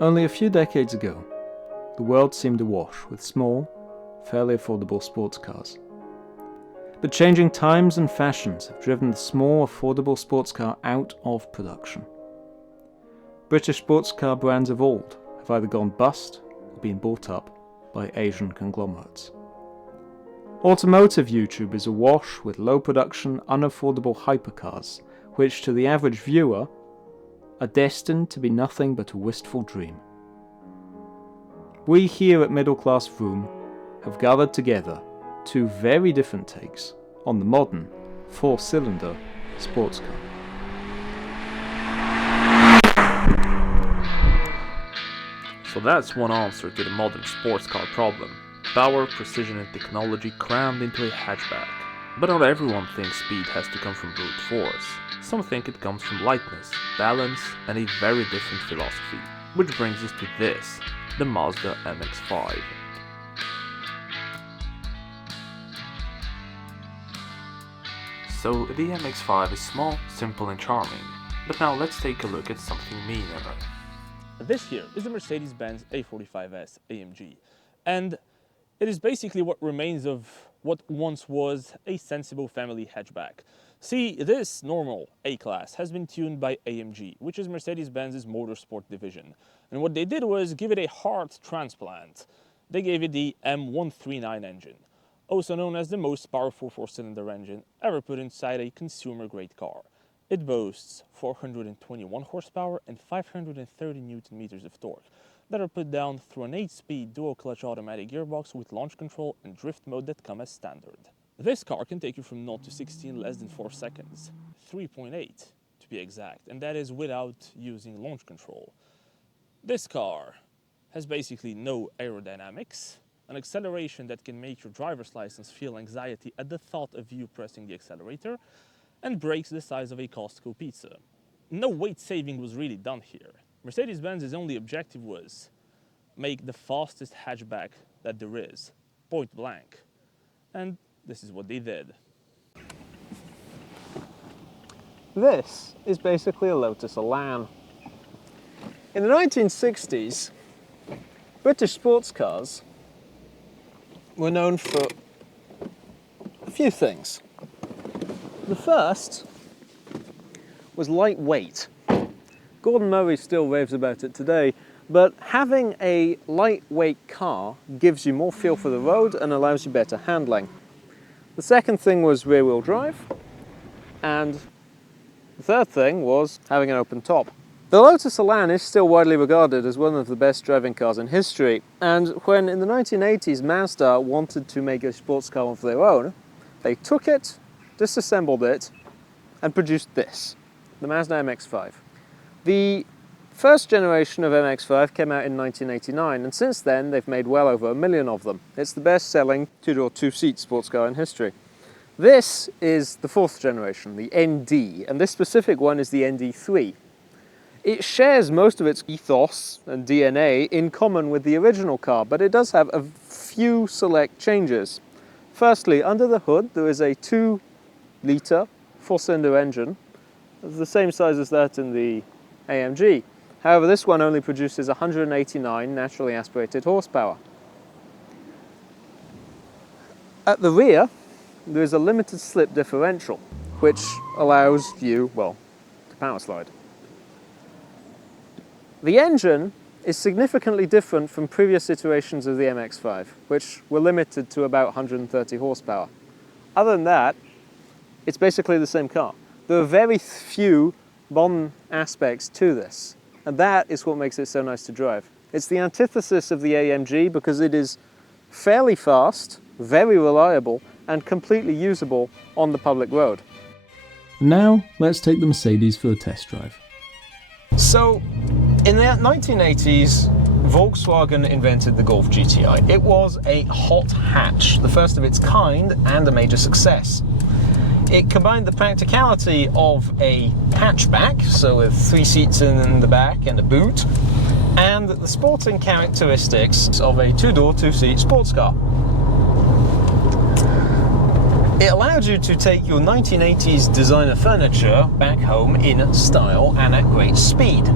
Only a few decades ago, the world seemed awash with small, fairly affordable sports cars. But changing times and fashions have driven the small, affordable sports car out of production. British sports car brands of old have either gone bust or been bought up by Asian conglomerates. Automotive YouTube is awash with low-production, unaffordable hypercars, which to the average viewer are destined to be nothing but a wistful dream. We here at Middle Class Vroom have gathered together two very different takes on the modern, four-cylinder sports car. So that's one answer to the modern sports car problem. Power, precision and technology crammed into a hatchback. But not everyone thinks speed has to come from brute force. Some think it comes from lightness, balance and a very different philosophy. Which brings us to this, the Mazda MX-5. So the MX-5 is small, simple and charming. But now let's take a look at something meaner. This here is the Mercedes-Benz A45S AMG, and it is basically what remains of what once was a sensible family hatchback. See, this normal A-Class has been tuned by AMG, which is Mercedes-Benz's motorsport division. And what they did was give it a heart transplant. They gave it the M139 engine, also known as the most powerful four-cylinder engine ever put inside a consumer-grade car. It boasts 421 horsepower and 530 Newton meters of torque that are put down through an 8-speed dual-clutch automatic gearbox with launch control and drift mode that come as standard. This car can take you from 0 to 60 in less than 4 seconds, 3.8 to be exact, and that is without using launch control. This car has basically no aerodynamics, an acceleration that can make your driver's license feel anxiety at the thought of you pressing the accelerator, and brakes the size of a Costco pizza. No weight saving was really done here. Mercedes-Benz's only objective was make the fastest hatchback that there is, point blank. And this is what they did. This is basically a Lotus Elan. In the 1960s, British sports cars were known for a few things. The first was lightweight. Gordon Murray still raves about it today, but having a lightweight car gives you more feel for the road and allows you better handling. The second thing was rear-wheel drive, and the third thing was having an open top. The Lotus Elan is still widely regarded as one of the best driving cars in history, and when in the 1980s Mazda wanted to make a sports car of their own, they took it, disassembled it, and produced this, the Mazda MX-5. The first generation of MX-5 came out in 1989, and since then they've made well over 1 million of them. It's the best-selling two-door, two-seat sports car in history. This is the fourth generation, the ND, and this specific one is the ND3. It shares most of its ethos and DNA in common with the original car, but it does have a few select changes. Firstly, under the hood there is a 2-litre four-cylinder engine, the same size as that in the AMG. However, this one only produces 189 naturally aspirated horsepower. At the rear, there is a limited slip differential, which allows you, well, to power slide. The engine is significantly different from previous iterations of the MX-5, which were limited to about 130 horsepower. Other than that, it's basically the same car. There are very few modern aspects to this, and that is what makes it so nice to drive. It's the antithesis of the AMG because it is fairly fast, very reliable, and completely usable on the public road. Now, let's take the Mercedes for a test drive. So, in the 1980s, Volkswagen invented the Golf GTI. It was a hot hatch, the first of its kind, and a major success. It combined the practicality of a hatchback, so with 3 seats in the back and a boot, and the sporting characteristics of a two-door, two-seat sports car. It allowed you to take your 1980s designer furniture back home in style and at great speed.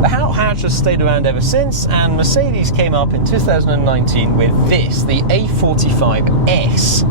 The hot hatch has stayed around ever since, and Mercedes came up in 2019 with this, the A45S,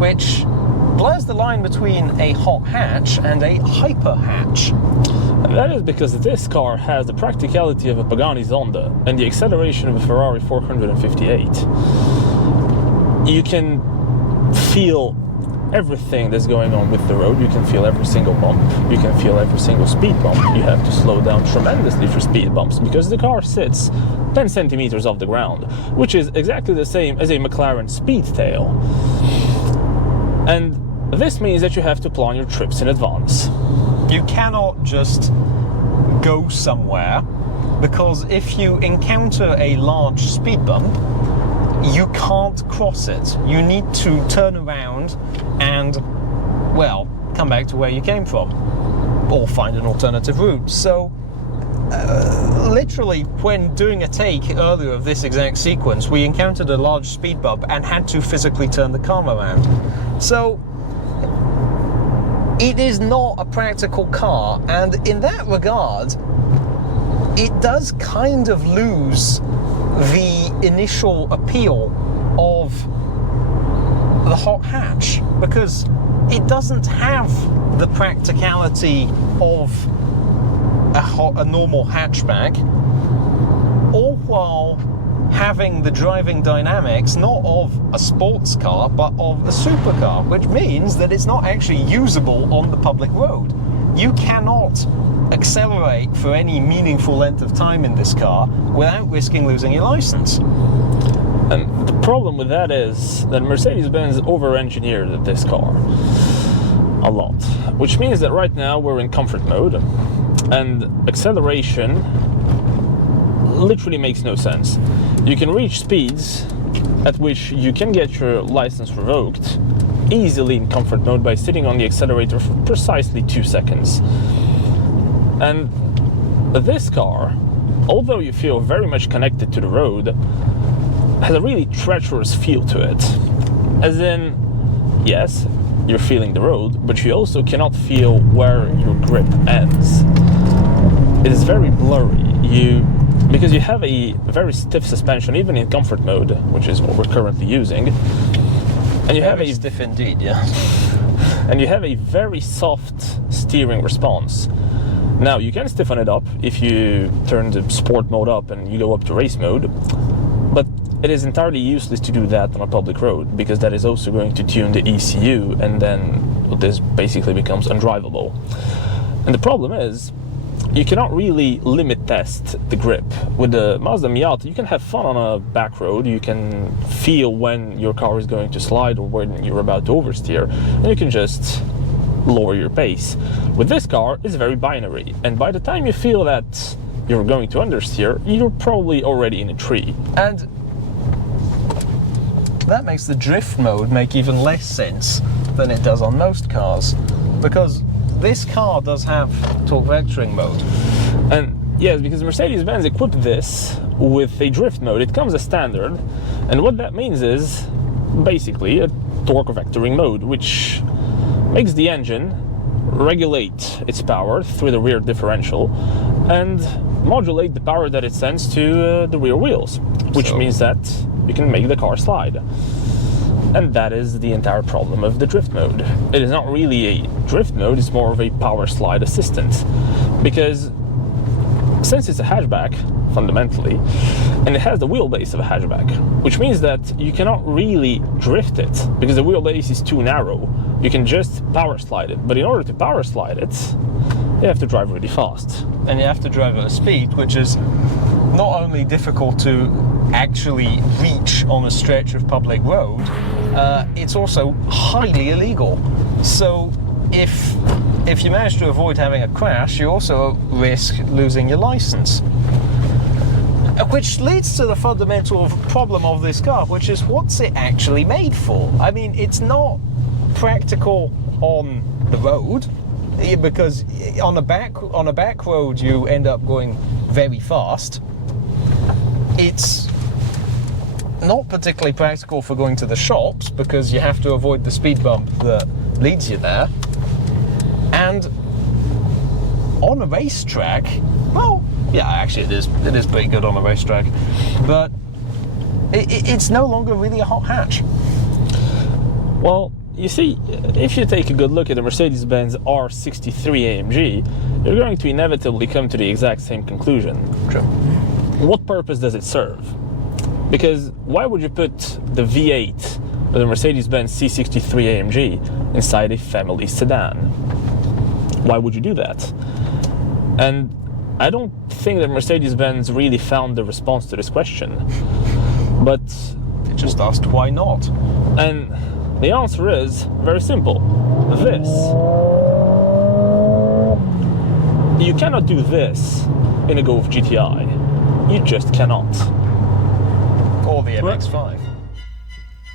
which blurs the line between a hot hatch and a hyper hatch. And that is because this car has the practicality of a Pagani Zonda and the acceleration of a Ferrari 458. You can feel everything that's going on with the road. You can feel every single bump. You can feel every single speed bump. You have to slow down tremendously for speed bumps because the car sits 10 centimeters off the ground, which is exactly the same as a McLaren Speedtail. And this means that you have to plan your trips in advance. You cannot just go somewhere, because if you encounter a large speed bump, you can't cross it. You need to turn around and, well, come back to where you came from, or find an alternative route. So, literally, when doing a take earlier of this exact sequence, we encountered a large speed bump and had to physically turn the car around. So, it is not a practical car, and in that regard, it does kind of lose the initial appeal of the hot hatch, because it doesn't have the practicality of a normal hatchback, all while having the driving dynamics not of a sports car but of a supercar, which means that it's not actually usable on the public road. You cannot accelerate for any meaningful length of time in this car without risking losing your license. And the problem with that is that Mercedes-Benz over-engineered this car a lot, which means that right now we're in comfort mode and acceleration literally makes no sense. You can reach speeds at which you can get your license revoked easily in comfort mode by sitting on the accelerator for precisely 2 seconds. And this car, although you feel very much connected to the road, has a really treacherous feel to it. As in, yes, you're feeling the road, but you also cannot feel where your grip ends. It is very blurry. Because you have a very stiff suspension, even in comfort mode, which is what we're currently using, and you have a stiff indeed, yeah. And you have a very soft steering response. Now you can stiffen it up if you turn the sport mode up and you go up to race mode, but it is entirely useless to do that on a public road, because that is also going to tune the ECU, and then this basically becomes undrivable. And the problem is, you cannot really limit test the grip. With the Mazda Miata, you can have fun on a back road, you can feel when your car is going to slide or when you're about to oversteer, and you can just lower your pace. With this car, it's very binary, and by the time you feel that you're going to understeer, you're probably already in a tree. And that makes the drift mode make even less sense than it does on most cars, because this car does have torque vectoring mode. And yes, because Mercedes-Benz equipped this with a drift mode. It comes as standard, and what that means is basically a torque vectoring mode, which makes the engine regulate its power through the rear differential and modulate the power that it sends to the rear wheels, which means that you can make the car slide. And that is the entire problem of the drift mode. It is not really a drift mode, it's more of a power slide assistant. Because since it's a hatchback, fundamentally, and it has the wheelbase of a hatchback, which means that you cannot really drift it, because the wheelbase is too narrow. You can just power slide it, but in order to power slide it, you have to drive really fast. And you have to drive at a speed which is not only difficult to actually reach on a stretch of public road, it's also highly illegal. So if you manage to avoid having a crash, you also risk losing your license. Which leads to the fundamental problem of this car, which is, what's it actually made for? I mean, it's not practical on the road, because on a back road you end up going very fast. It's not particularly practical for going to the shops, because you have to avoid the speed bump that leads you there. And on a racetrack, well, Yeah, actually it is pretty good on a racetrack. But it's no longer really a hot hatch. Well, you see, if you take a good look at the Mercedes-Benz R63 AMG, you're going to inevitably come to the exact same conclusion. True. What purpose does it serve? Because why would you put the V8 of the Mercedes-Benz C63 AMG inside a family sedan? Why would you do that? And I don't think that Mercedes-Benz really found the response to this question. But It just asked why not. And the answer is very simple. This. You cannot do this in a Golf GTI. You just cannot. Or the MX-5.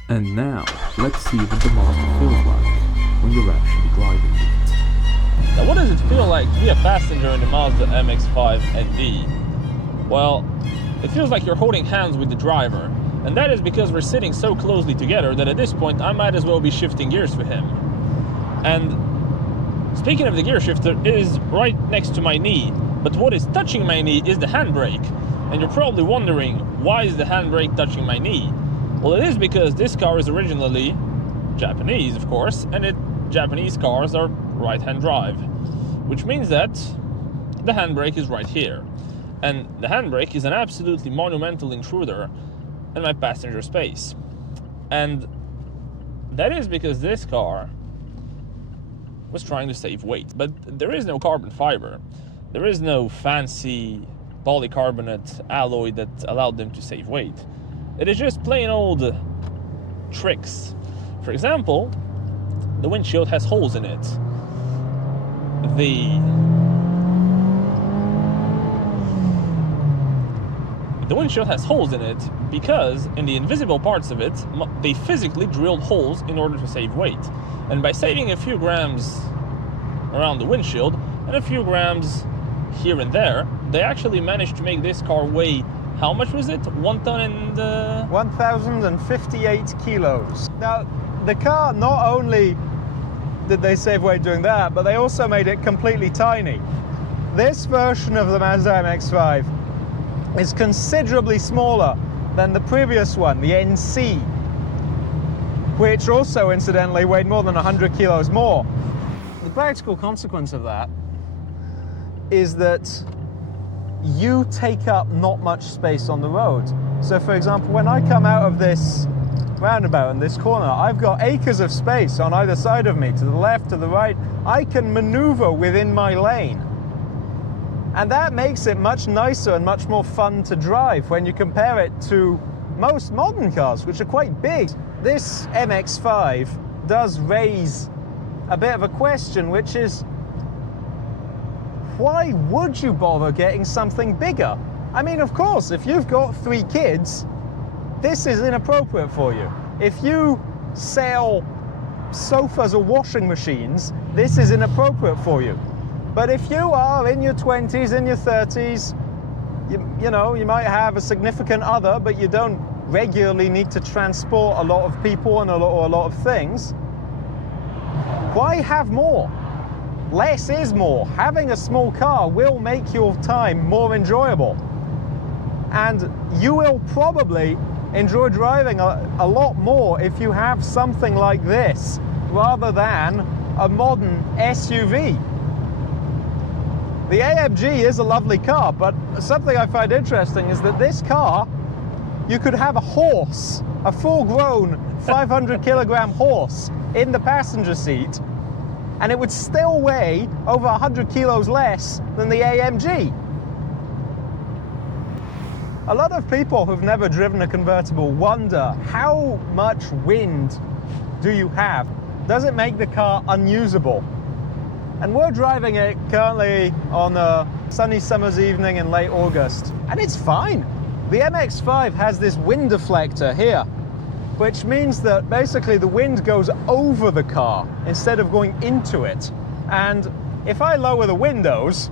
And now, let's see what the Mazda feels like when you're actually driving it. Now, what does it feel like to be a passenger in the Mazda MX-5 ND? Well, it feels like you're holding hands with the driver. And that is because we're sitting so closely together that at this point I might as well be shifting gears for him. And speaking of the gear shifter, it is right next to my knee. But what is touching my knee is the handbrake. And you're probably wondering, why is the handbrake touching my knee? Well, it is because this car is originally Japanese, of course, and Japanese cars are right-hand drive, which means that the handbrake is right here. And the handbrake is an absolutely monumental intruder in my passenger space. And that is because this car was trying to save weight. But there is no carbon fiber. There is no fancy polycarbonate alloy that allowed them to save weight. It is just plain old tricks. For example, the windshield has holes in it. The windshield has holes in it because in the invisible parts of it, they physically drilled holes in order to save weight. And by saving a few grams around the windshield and a few grams here and there, they actually managed to make this car weigh, how much was it? 1 ton and... 1,058 kilos. Now, the car, not only did they save weight doing that, but they also made it completely tiny. This version of the Mazda MX-5 is considerably smaller than the previous one, the NC, which also incidentally weighed more than 100 kilos more. The practical consequence of that is that you take up not much space on the road. So for example, when I come out of this roundabout in this corner, I've got acres of space on either side of me, to the left, to the right. I can maneuver within my lane. And that makes it much nicer and much more fun to drive when you compare it to most modern cars, which are quite big. This MX-5 does raise a bit of a question, which is, why would you bother getting something bigger? I mean, of course, if you've got 3 kids, this is inappropriate for you. If you sell sofas or washing machines, this is inappropriate for you. But if you are in your 20s, in your 30s, you know, you might have a significant other, but you don't regularly need to transport a lot of people and a lot of things, why have more? Less is more. Having a small car will make your time more enjoyable. And you will probably enjoy driving a lot more if you have something like this rather than a modern SUV. The AMG is a lovely car, but something I find interesting is that this car, you could have a horse, a full-grown 500 kilogram horse in the passenger seat, and it would still weigh over 100 kilos less than the AMG. A lot of people who've never driven a convertible wonder, how much wind do you have? Does it make the car unusable? And we're driving it currently on a sunny summer's evening in late August, and it's fine. The MX-5 has this wind deflector here, which means that basically the wind goes over the car instead of going into it. And if I lower the windows,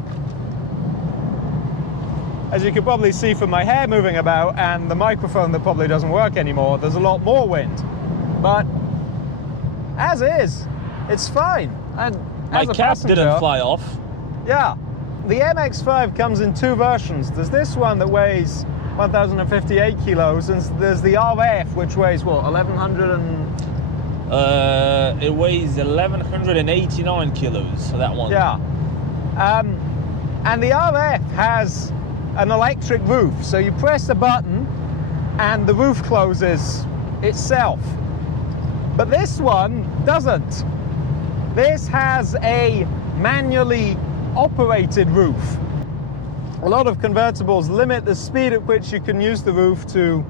as you can probably see from my hair moving about and the microphone that probably doesn't work anymore, there's a lot more wind. But as is, it's fine. And my cap didn't fly off. Yeah. the MX-5 comes in two versions. There's this one that weighs 1,058 kilos, and there's the RF, which weighs what, 1,100 and... It weighs 1,189 kilos, so that one. Yeah. And the RF has an electric roof, so you press a button and the roof closes itself. But this one doesn't. This has a manually operated roof. A lot of convertibles limit the speed at which you can use the roof to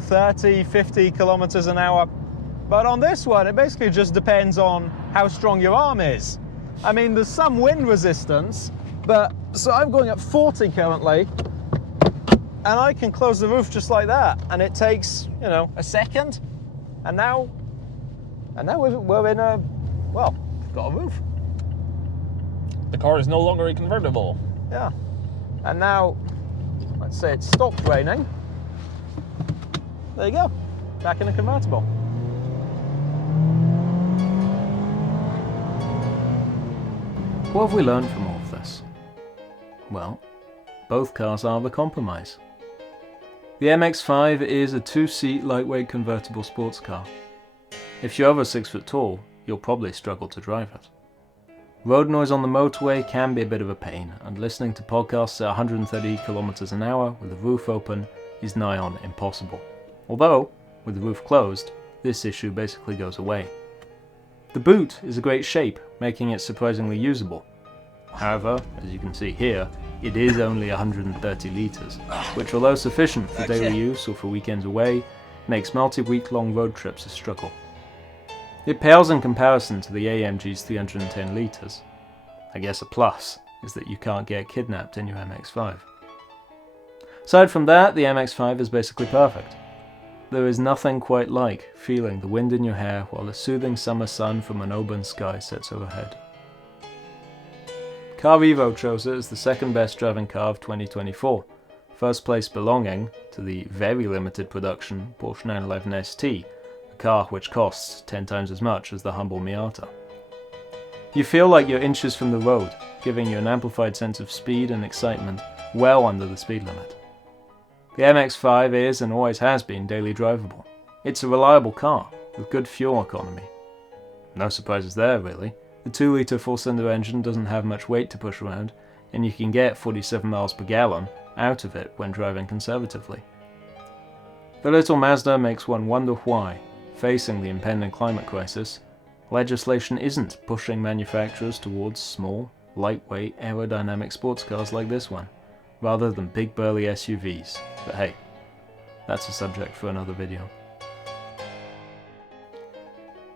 30, 50 kilometers an hour. But on this one, it basically just depends on how strong your arm is. I mean, there's some wind resistance, but so I'm going at 40 currently, and I can close the roof just like that. And it takes, you know, a second, and now we're in a, well, we've got a roof. The car is no longer a convertible. Yeah. And now, let's say it stopped raining. There you go, back in a convertible. What have we learned from all of this? Well, both cars are the compromise. The MX-5 is a two-seat lightweight convertible sports car. If you're over 6 foot tall, you'll probably struggle to drive it. Road noise on the motorway can be a bit of a pain, and listening to podcasts at 130 kilometers an hour with the roof open is nigh on impossible. Although, with the roof closed, this issue basically goes away. The boot is a great shape, making it surprisingly usable. However, as you can see here, it is only 130 litres, which, although sufficient for daily use or for weekends away, makes multi-week long road trips a struggle. It pales in comparison to the AMG's 310 litres. I guess a plus is that you can't get kidnapped in your MX-5. Aside from that, the MX-5 is basically perfect. There is nothing quite like feeling the wind in your hair while the soothing summer sun from an open sky sets overhead. Car Evo chose it as the second best driving car of 2024, first place belonging to the very limited production Porsche 911 ST, a car which costs 10 times as much as the humble Miata. You feel like you're inches from the road, giving you an amplified sense of speed and excitement well under the speed limit. The MX-5 is and always has been daily drivable. It's a reliable car with good fuel economy. No surprises there really. The 2-litre 4-cylinder engine doesn't have much weight to push around, and you can get 47 miles per gallon out of it when driving conservatively. The little Mazda makes one wonder why, facing the impending climate crisis, legislation isn't pushing manufacturers towards small, lightweight, aerodynamic sports cars like this one, rather than big burly SUVs. But hey, that's a subject for another video.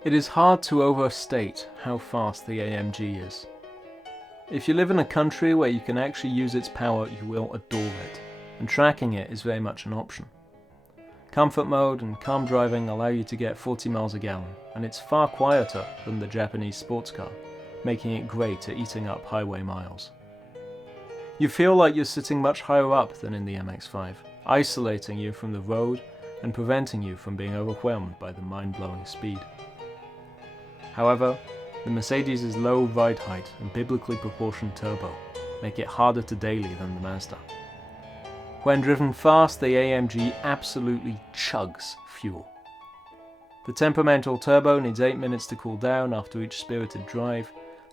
It is hard to overstate how fast the AMG is. If you live in a country where you can actually use its power, you will adore it, and tracking it is very much an option. Comfort mode and calm driving allow you to get 40 miles a gallon, and it's far quieter than the Japanese sports car, making it great at eating up highway miles. You feel like you're sitting much higher up than in the MX-5, isolating you from the road and preventing you from being overwhelmed by the mind-blowing speed. However, the Mercedes' low ride height and biblically proportioned turbo make it harder to daily than the Mazda. When driven fast, the AMG absolutely chugs fuel. The temperamental turbo needs 8 minutes to cool down after each spirited drive,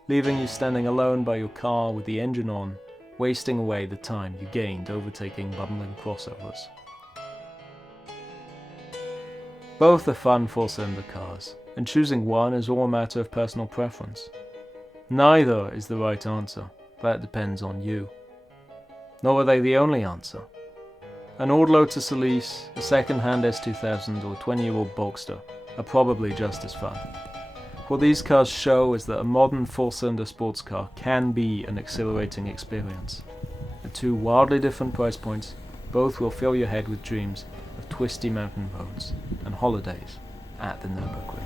leaving you standing alone by your car with the engine on, wasting away the time you gained overtaking bumbling crossovers. Both are fun 4-cylinder cars, and choosing one is all a matter of personal preference. Neither is the right answer, that depends on you. Nor are they the only answer. An old Lotus Elise, a second-hand S2000 or a 20-year-old Boxster are probably just as fun. What these cars show is that a modern 4-cylinder sports car can be an exhilarating experience. At two wildly different price points, both will fill your head with dreams of twisty mountain roads and holidays at the Nürburgring.